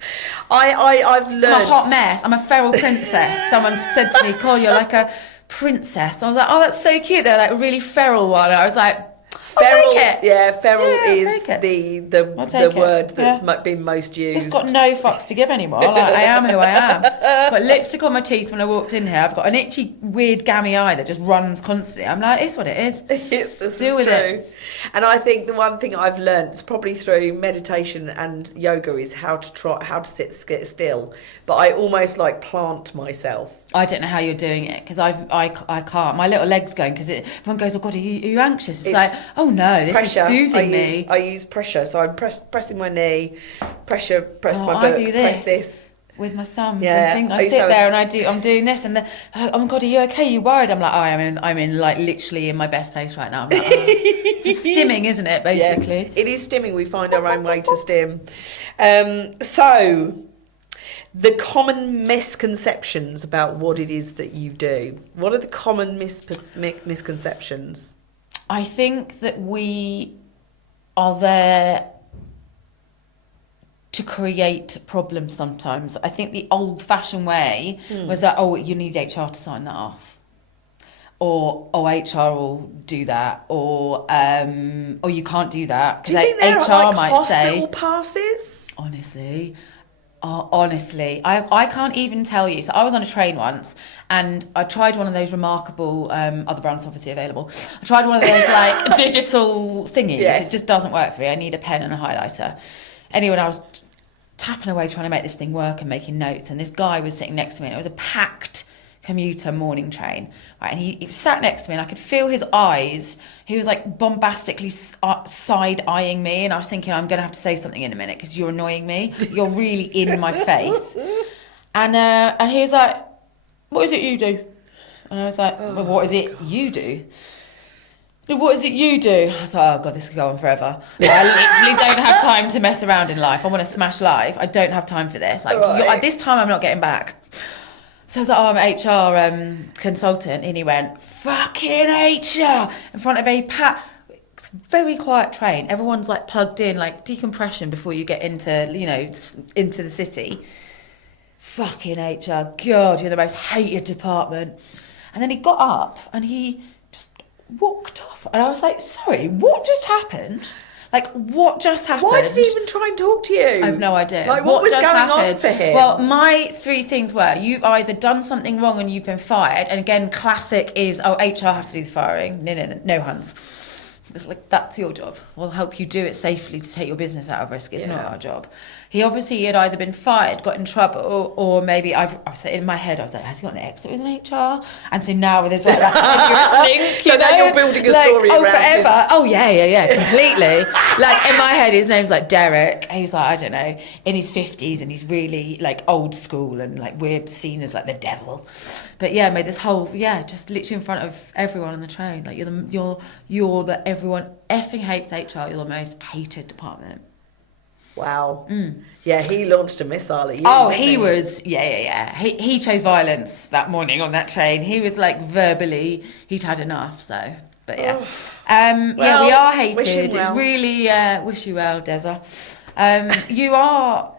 I've learned. I'm a hot mess. I'm a feral princess. Someone said to me, "Cole, you're like a princess." I was like, "Oh, that's so cute." They're like a really feral one. I was like, feral, take it. Yeah, feral is the word that's been most used. Just got no fucks to give anymore. Like, I am who I am. Got lipstick on my teeth when I walked in here. I've got an itchy, weird gammy eye that just runs constantly. I'm like, it's what it is. Deal with it. And I think the one thing I've learnt, probably through meditation and yoga, is how to sit still. But I almost like plant myself. I don't know how you're doing it because I can't. My little leg's going because everyone goes, "Oh God, are you anxious?" It's like, oh no, this pressure. is soothing me. I use pressure, so I'm pressing my knee, press my butt, I do press this with my thumbs. Yeah, and I sit there and I'm doing this, and oh God, are you okay? Are you worried? I'm like, oh, I'm in like literally in my best place right now. I'm like, it's stimming, isn't it? Basically, yeah, it is stimming. We find our own way to stim. So. The common misconceptions about what it is that you do. What are the common misconceptions? I think that we are there to create problems sometimes. I think the old-fashioned way was that, oh, you need HR to sign that off. Or, oh, HR will do that. Or you can't do that. Do you think there are like hospital passes? Honestly, I can't even tell you. So I was on a train once and I tried one of those remarkable, other brands obviously available. I tried one of those like digital thingies. Yes. It just doesn't work for me. I need a pen and a highlighter. Anyway, I was tapping away trying to make this thing work and making notes, and this guy was sitting next to me and it was a packed commuter morning train, right? And he sat next to me and I could feel his eyes. He was like bombastically side-eyeing me, and I was thinking, I'm going to have to say something in a minute because you're annoying me. You're really in my face. And he was like, what is it you do? And I was like, well, what is it you do? What is it you do? I was like, oh God, this could go on forever. I literally don't have time to mess around in life. I want to smash life. I don't have time for this. Like, at this time, I'm not getting back. So I was like, oh, I'm an HR consultant. And he went, fucking HR, in front of a very quiet train. Everyone's like plugged in, like decompression before you get into, into the city. Fucking HR, God, you're the most hated department. And then he got up and he just walked off. And I was like, sorry, what just happened? Like, what just happened? Why did he even try and talk to you? I have no idea. Like, what was going on for him? Well, my 3 things were, you've either done something wrong and you've been fired. And again, classic is, oh, HR have to do the firing. No hands. It's like, that's your job. We'll help you do it safely to take your business out of risk. It's not our job. He obviously had either been fired, got in trouble, or maybe I was in my head, I was like, has he got an ex that was in HR? And so now there's like that link, so then you're building a story around forever. This. Oh, yeah, completely. Like, in my head, his name's like Derek. He's like, I don't know, in his 50s, and he's really like old school, and like we're seen as like the devil. But yeah, made this whole, just literally in front of everyone on the train. Like, you're the everyone effing hates HR. You're the most hated department. Wow. Yeah, he launched a missile at you. Oh, didn't he was, yeah. He chose violence that morning on that train. He was like verbally, he'd had enough. So, but yeah, yeah, Well, we are wish him hated. well. It's really wish you well, Deza.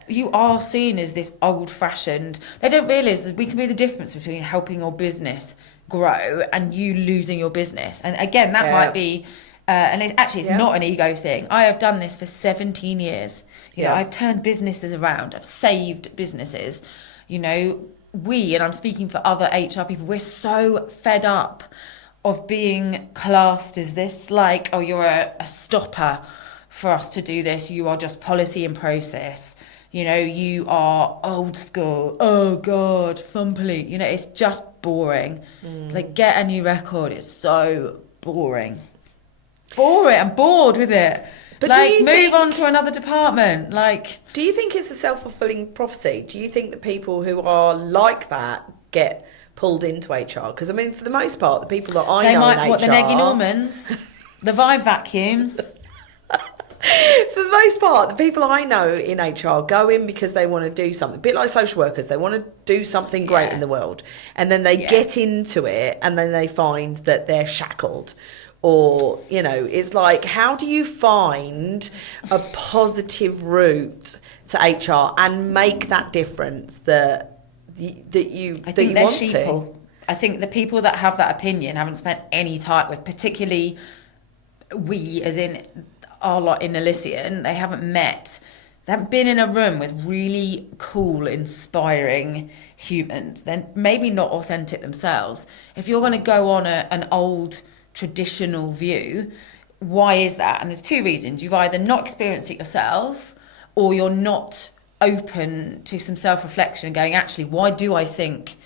You are seen as this old-fashioned. They don't realise that we can be the difference between helping your business grow and you losing your business. And again, that might be. And it's not an ego thing. I have done this for 17 years. You know, I've turned businesses around. I've saved businesses. You know, and I'm speaking for other HR people, we're so fed up of being classed as this, like, oh, you're a stopper for us to do this. You are just policy and process. You know, you are old school. Oh, God, fun police. You know, it's just boring. Like, get a new record. It's so boring. I'm bored with it. But like, move on to another department. Like, do you think it's a self-fulfilling prophecy? Do you think that people who are like that get pulled into HR? Because I mean, for the most part, the people that I know in HR, the Neggy Normans, the vibe vacuums. For the most part, the people I know in HR go in because they want to do something. A bit like social workers, they want to do something great in the world, and then they get into it, and then they find that they're shackled. Or, you know, it's like, how do you find a positive route to HR and make that difference that you want to? I think the people that have that opinion haven't spent any time with, particularly we, as in our lot in Elysian, they haven't been in a room with really cool, inspiring humans. They're maybe not authentic themselves. If you're going to go on an old traditional view, why is that? And there's two reasons. You've either not experienced it yourself, or you're not open to some self-reflection and going, actually, why do I think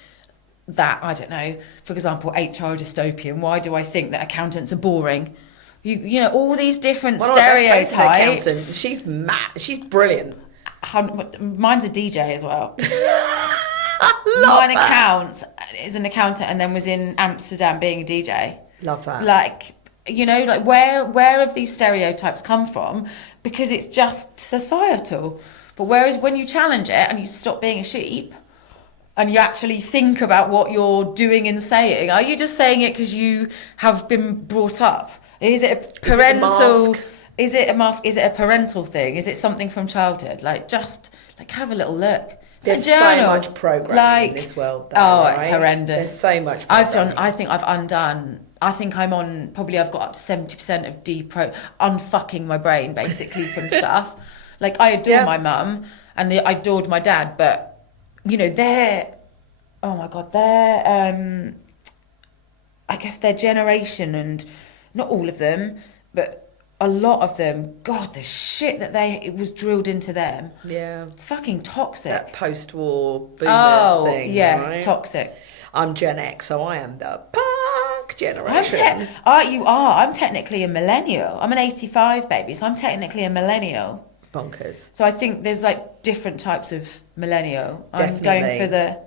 that, I don't know, for example, HR dystopian, why do I think that accountants are boring? You know, all these different stereotypes. She's mad. She's brilliant. Mine's a DJ as well. Mine is an accountant and then was in Amsterdam being a DJ. Love that. Like, you know, like where have these stereotypes come from? Because it's just societal. But whereas when you challenge it and you stop being a sheep and you actually think about what you're doing and saying, are you just saying it because you have been brought up? Is it a parental? Is it a mask? Is it a parental thing? Is it something from childhood? Like, just like have a little look. There's so much programming in this world. Though, it's horrendous. There's so much. I think I've undone. I think I'm on. Probably I've got up to 70% of unfucking my brain basically from stuff. Like, I adore my mum and I adored my dad, but you know oh my god, I guess their generation, and not all of them, but a lot of them, God, the shit that it was drilled into them. Yeah. It's fucking toxic. That post-war boomers thing, yeah, right? It's toxic. I'm Gen X, so I am the punk generation. You are. I'm technically a millennial. I'm an 85 baby, so I'm technically a millennial. Bonkers. So I think there's like different types of millennial. Definitely. I'm going for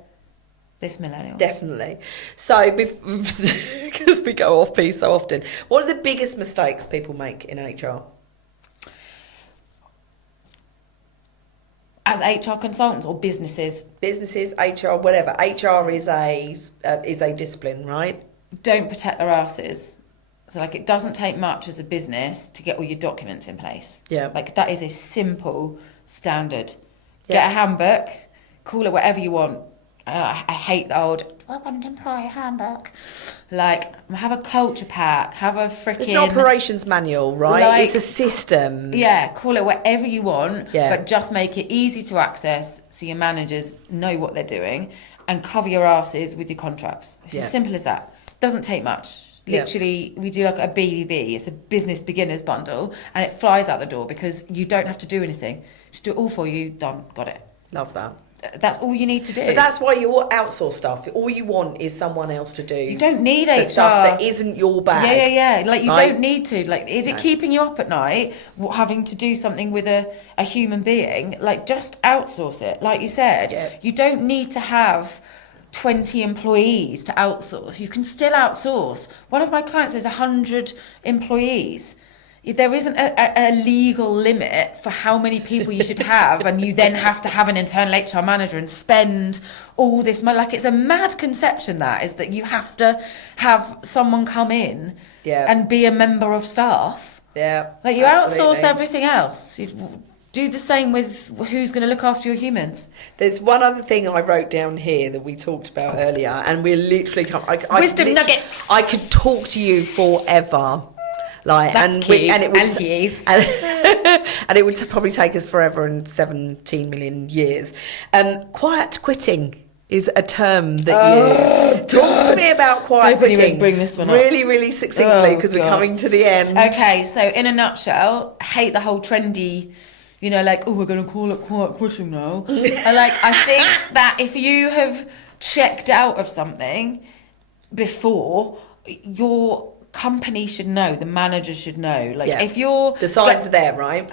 this millennial. Definitely. So, because we go off piece so often, what are the biggest mistakes people make in HR? As HR consultants or businesses? Businesses, HR, whatever. HR is a discipline, right? Don't protect their asses. So, like, it doesn't take much as a business to get all your documents in place. Yeah. Like, that is a simple standard. Yeah. Get a handbook, call it whatever you want. I hate the old welcome to employee handbook. Like, have a culture pack, have a freaking... It's an operations manual, right? Like, it's a system. Yeah, call it whatever you want, but just make it easy to access so your managers know what they're doing, and cover your asses with your contracts. It's as simple as that. Doesn't take much. Literally, we do like a BBB. It's a business beginners bundle, and it flies out the door because you don't have to do anything. Just do it all for you. Done. Got it. Love that. That's all you need to do. But that's why you outsource stuff. All you want is someone else to do. You don't need HR. The stuff that isn't your bag. Yeah. Like, you don't need to. Like, is it keeping you up at night, having to do something with a human being? Like, just outsource it. Like you said, you don't need to have 20 employees to outsource. You can still outsource. One of my clients has 100 employees. there isn't a legal limit for how many people you should have, and you then have to have an internal HR manager and spend all this money. Like, it's a mad conception that you have to have someone come in and be a member of staff. Yeah, like you absolutely. outsource everything else. You do the same with who's going to look after your humans. There's one other thing I wrote down here that we talked about earlier, and we're literally Wisdom nuggets. I could talk to you forever. Like, That's and cute. and it would, And you. and it would probably take us forever and 17 million years. Quiet quitting is a term that you talk to me about. Quiet So you quitting. bring this one up. really succinctly, because we're God. coming to the end. Okay, so in a nutshell, I hate the whole trendy, like, oh, we're going to call it quiet quitting now. I think that if you have checked out of something before, your company should know, the manager should know. If you're... The signs are there, right?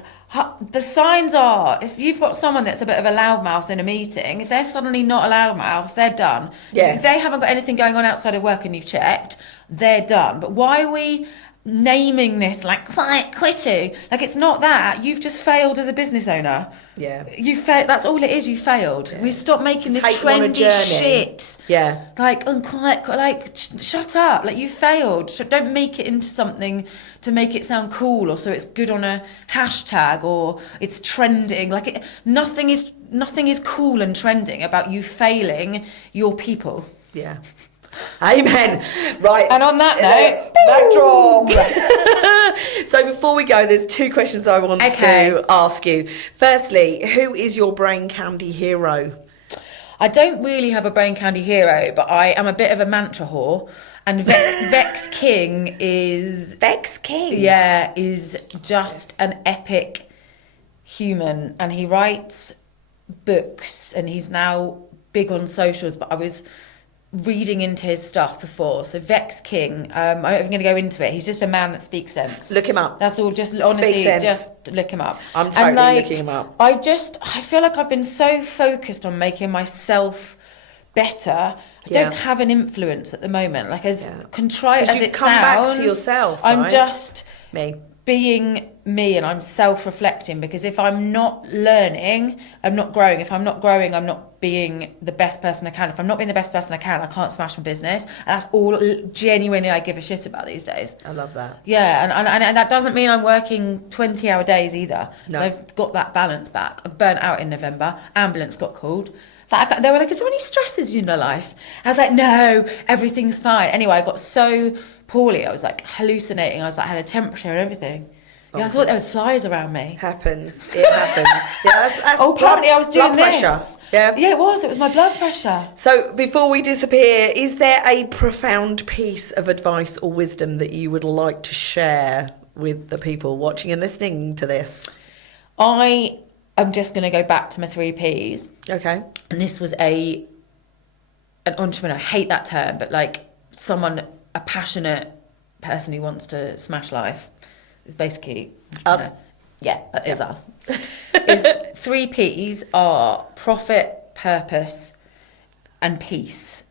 The signs are, if you've got someone that's a bit of a loudmouth in a meeting, if they're suddenly not a loudmouth, they're done. Yeah. If they haven't got anything going on outside of work and you've checked, they're done. But why are we naming this like quiet quitting? Like, it's not that. You've just failed as a business owner. Yeah. You failed. That's all it is. You failed. We stop making this Take on a trendy journey. shit. Yeah. Shut up. Like, you failed. Don't make it into something to make it sound cool, or so it's good on a hashtag, or it's trending. Nothing is cool and trending about you failing your people. Yeah. Amen. Right. And on that note, backdrop. So before we go, there's two questions I want to ask you. Firstly, who is your brain candy hero? I don't really have a brain candy hero, but I am a bit of a mantra whore. And Vex King is... Vex King? Yeah, is just an epic human. And he writes books, and he's now big on socials, but I was reading into his stuff before. So Vex King, I'm not even going to go into it. He's just a man that speaks sense. Look him up. That's all. Just honestly, sense. just look him up. I'm totally looking him up. I feel like I've been so focused on making myself better. I don't have an influence at the moment. Like, as contrite as it come sounds, back to yourself, I'm right? just Me. being me, and I'm self-reflecting, because if I'm not learning, I'm not growing. If I'm not growing, I'm not being the best person I can. If I'm not being the best person I can, I can't smash my business. And that's all genuinely I give a shit about these days. I love that. Yeah, and that doesn't mean I'm working 20-hour days either. No. So I've got that balance back. I burnt out in November. Ambulance got called. They were like, is there any stresses in your life? I was like, no, everything's fine. Anyway, I got so poorly. I was like hallucinating. I had a temperature and everything. Yeah, I thought there was flies around me. Happens. It happens. Yeah, that's apparently I was doing blood this. pressure. Yeah. Yeah, it was my blood pressure. So before we disappear, is there a profound piece of advice or wisdom that you would like to share with the people watching and listening to this? I'm just going to go back to my 3 Ps. Okay. And this was an entrepreneur. I hate that term, but a passionate person who wants to smash life. It's basically us. Yeah, that is us. 3 Ps are profit, purpose, and peace.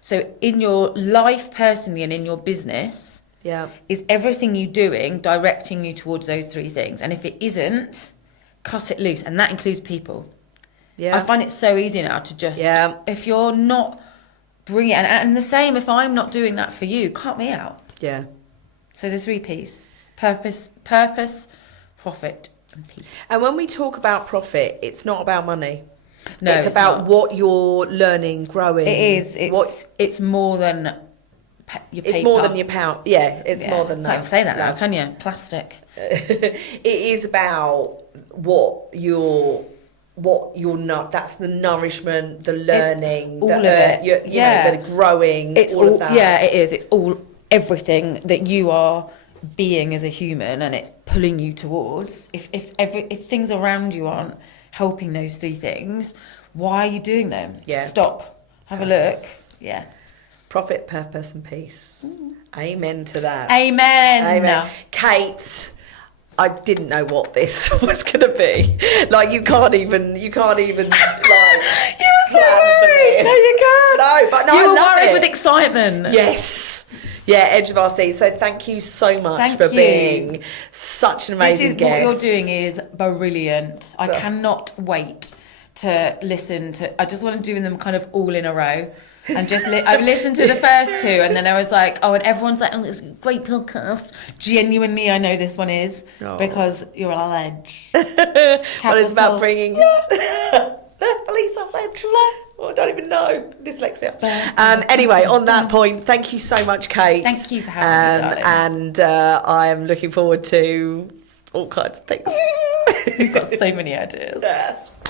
So in your life personally and in your business, is everything you're doing directing you towards those 3 things? And if it isn't, cut it loose, and that includes people. Yeah, I find it so easy now to just if you're not bringing it, and the same if I'm not doing that for you, cut me out. Yeah. So the 3 Ps: purpose, profit, and peace. And when we talk about profit, it's not about money. No, it's about not. what you're learning, growing. It is. It's more than your paper. It's more than your pound. Yeah, it's more than that. Can't say that now, can you? Plastic. It is about what you're not. That's the nourishment, the learning, it's all of it. You know, the growing. It's all of that. Yeah, it is. It's everything that you are being as a human, and it's pulling you towards. If things around you aren't helping those 3 things, why are you doing them? Yeah. Stop. Have a look. Yeah. Profit, purpose, and peace. Amen to that. Amen. Kate, I didn't know what this was going to be. Like, you can't even like. You were so worried. No, you can't. No, but no, you I were love worried it. with excitement. Yes. Yeah, edge of our seat. So thank you so much for being such an amazing guest. What you're doing is brilliant. I cannot wait to listen to. I just want to do them kind of all in a row. And just I've listened to the first two, and then I was like, oh, and everyone's like, oh, it's a great podcast. Genuinely, I know this one is because you're on edge. Well, it's about bringing the police on edge. I don't even know. Dyslexia. Anyway, on that point, thank you so much, Kate. Thank you for having me, darling. And I am looking forward to all kinds of things. We've got so many ideas. Yes.